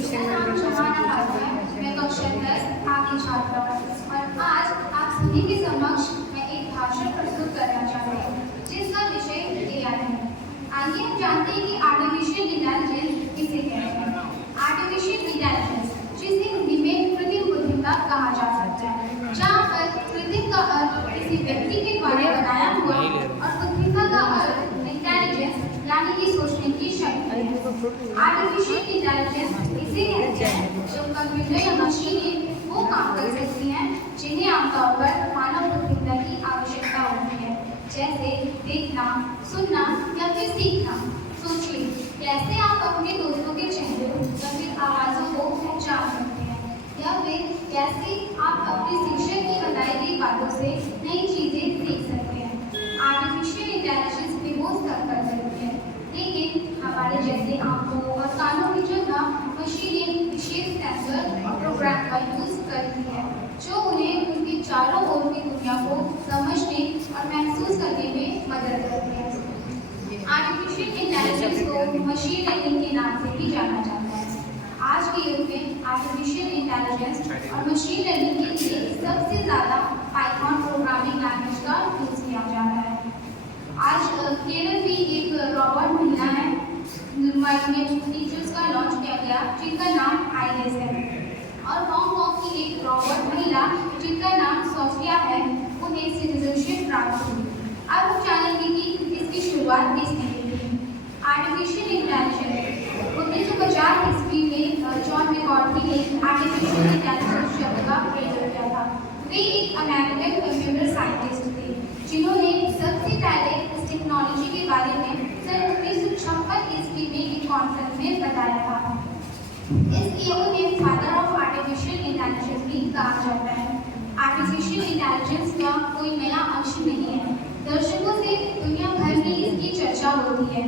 मेरा नाम जमाना बाबू है। मैं कक्षा 10 आगे छात्रा हूँ और आज आप सभी के समक्ष मैं एक भाषण प्रस्तुत करना चाहती हूँ जिसका विषय AI है। आइए हम जानते हैं कि आर्टिफिशियल इंटेलिजेंस किसे कहते हैं। आर्टिफिशियल इंटेलिजेंस, जिसे हिंदी में कृत्रिम बुद्धिमत्ता कहा जा सकता है, जहाँ पर कृत्रिम का अर्थ किसी व्यक्ति के द्वारा बनाया हुआ और बुद्धिमत्ता का अर्थ इंटेलिजेंस यानी कि सोचने की शक्ति है। आर्टिफिशियल इंटेलिजेंस इसे कहते हैं जब कंप्यूटर या मशीनें वो काम कर सकती हैं जिन्हें आमतौर पर मानव बुद्धिमत्ता की आवश्यकता होती है, जैसे देखना, सुनना या फिर सीखना। सोचिए कैसे आप अपने दोस्तों के चेहरे या फिर आवाज़ों को पहचान सकते हैं, या फिर कैसे आप अपने शिक्षक की बताई गई बातों से नई चीज़ें सीख सकते हैं। आर्टिफिशियल इंटेलिजेंस भी वो सब कर सकती है, लेकिन हमारे जैसे आंखों और कानों की जगह मशीनें विशेष सेंसर और प्रोग्राम का यूज करती है जो उन्हें उनके चारों ओर की दुनिया को समझने और महसूस करने में मदद करती है। आर्टिफिशियल इंटेलिजेंस को मशीन लर्निंग के नाम से भी जाना जाता है। आज के युग में आर्टिफिशियल इंटेलिजेंस और मशीन लर्निंग के लिए सबसे ज़्यादा पाइथन प्रोग्रामिंग लैंग्वेज का यूज किया जाता है। आज केरल में एक रोबोट महिला है, मुंबई में टीचर्स का लॉन्च किया गया जिनका नाम आइलेस है, और हांगकांग की एक रोबोट महिला जिनका नाम सोफिया है, उन्हें सिटीजनशिप प्राप्त हुई। अब हम जानेंगे कि इसकी शुरुआत किसने की थी। आर्टिफिशियल इंटेलिजेंस 1950 ईस्वी में जॉन मैककार्थी ने आर्टिफिशियल इंटेलिजेंस शब्द का प्रयोग किया था। वे एक अमेरिकन कंप्यूटर साइंटिस्ट थे जिन्होंने सबसे पहले इस टेक्नोलॉजी के बारे में सन 1956 ईस्वी में एक कॉन्फ्रेंस में बताया था। इसलिए उन्हें फादर ऑफ आर्टिफिशियल इंटेलिजेंस भी कहा जाता है। आर्टिफिशियल इंटेलिजेंस का कोई नया अंश नहीं है, दर्शकों से दुनिया भर में इसकी चर्चा होती है।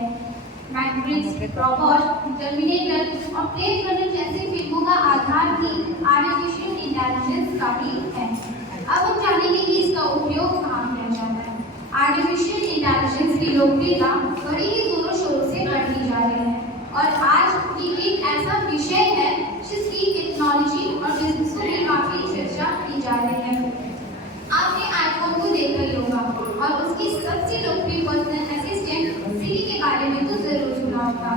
मैट्रिक्स, रोबोट, टर्मिनेटर और ब्लेड रनर जैसी फिल्मों का आधार भी आर्टिफिशियल इंटेलिजेंस का ही है। अब हम जानेंगे कि इसका उपयोग कहाँ किया जाता है। आर्टिफिशियल इंटेलिजेंस की लोकप्रियता बड़ी ही जोरों शोरों से बढ़ती जा रही है और आज ये एक ऐसा विषय है जिसकी टेक्नोलॉजी और बिजनेसों में काफी चर्चा की जा रही है। आपने आईफोन को देखा ही होगा और उसकी सबसे लोकप्रिय पर्सनल असिस्टेंट सिरी के बारे में तो जरूर सुना होगा।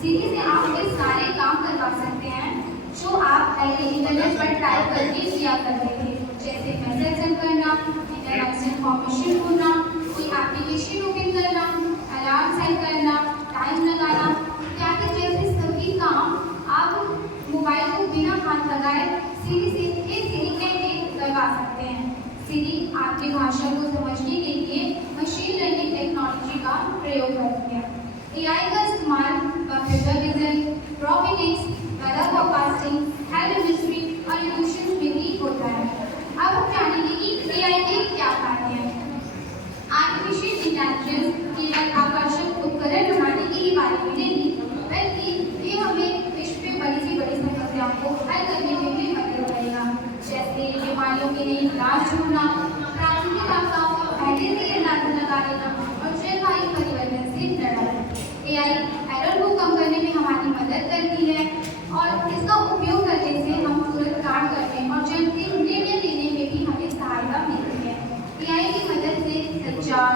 सिरी से आप वे सारे काम करवा सकते हैं जो आप पहले इंटरनेट पर टाइप करके किया करते थे, जैसे मैसेज सेंड करना, इंटरनेट से इंफॉर्मेशन ढूंढना, कोई एप्लीकेशन ओपन करना, अलार्म सेट करना, टाइम लगाना इत्यादि जैसे सभी काम आप मोबाइल को बिना हाथ लगाए सिरी से कह के करवा सकते हैं। सिरी आपकी भाषा को समझने के लिए मशीन लर्निंग टेक्नोलॉजी का प्रयोग करती है। AI का इस्तेमाल computer vision, robotics, weather forecasting, health industry और इमोशंस में भी होता है। अब हम जानेंगे कि AI के क्या फायदे हैं। आर्टिफिशियल इंटेलिजेंस केवल आकर्षक उपकरण बनाने की ही बात नहीं, बल्कि ये हमें विश्व में बड़ी से बड़ी समस्याओं को हल करने में भी मदद करेगा, जैसे बीमारियों के लिए इलाज ढूंढना, प्राकृतिक आपदाओं को पहले से इलाज लगा लेना और जलवायु परिवर्तन से लड़ना। AI एरर को कम करने में हमारी मदद करती है और इसका उपयोग करने से हम तुरंत काम करने और जल्दी निर्णय लेने में भी हमें सहायता मिलती है। AI की मदद से संचार,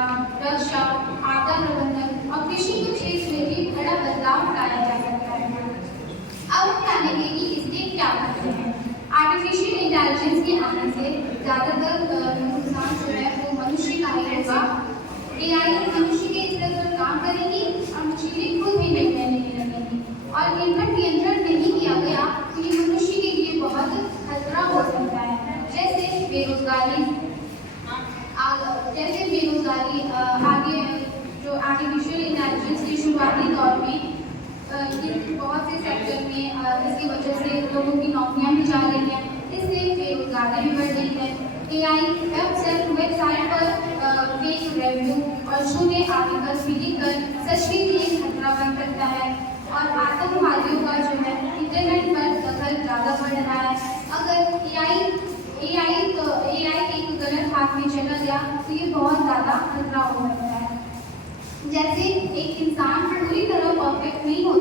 रक्षा, आपदा प्रबंधन और कृषि के क्षेत्र में भी बड़ा बदलाव लाया जा सकता है। अब हम जानेंगे कि इसके क्या फायदे हैं। आर्टिफिशियल इंटेलिजेंस के आने से ज़्यादातर नुकसान जो है वो मनुष्य का ही होगा। AI मनुष्य के स्तर पर काम करेगी और मशीनें खुद भी निर्णय लेने लगेंगी और इन पर नियंत्रण नहीं किया गया तो ये मनुष्य के लिए बहुत खतरा हो सकता है, जैसे बेरोजगारी आगे जो आर्टिफिशियल इंटेलिजेंस के शुरुआती दौर में बहुत से सेक्टर में इसकी वजह से लोगों की नौकरियां भी जा रही हैं, इससे बेरोजगारी भी बढ़ रही है। AI वेबसाइट पर फेक रिव्यू और झूठे आर्टिकल्स भी लिखकर सच के लिए खतरा बन सकता है और आतंकवादियों का जो है इंटरनेट पर दखल ज़्यादा बढ़ रहा है। अगर AI के एक गलत हाथ में चला गया तो ये बहुत ज़्यादा खतरा हो सकता है। जैसे एक इंसान पूरी तरह परफेक्ट नहीं होता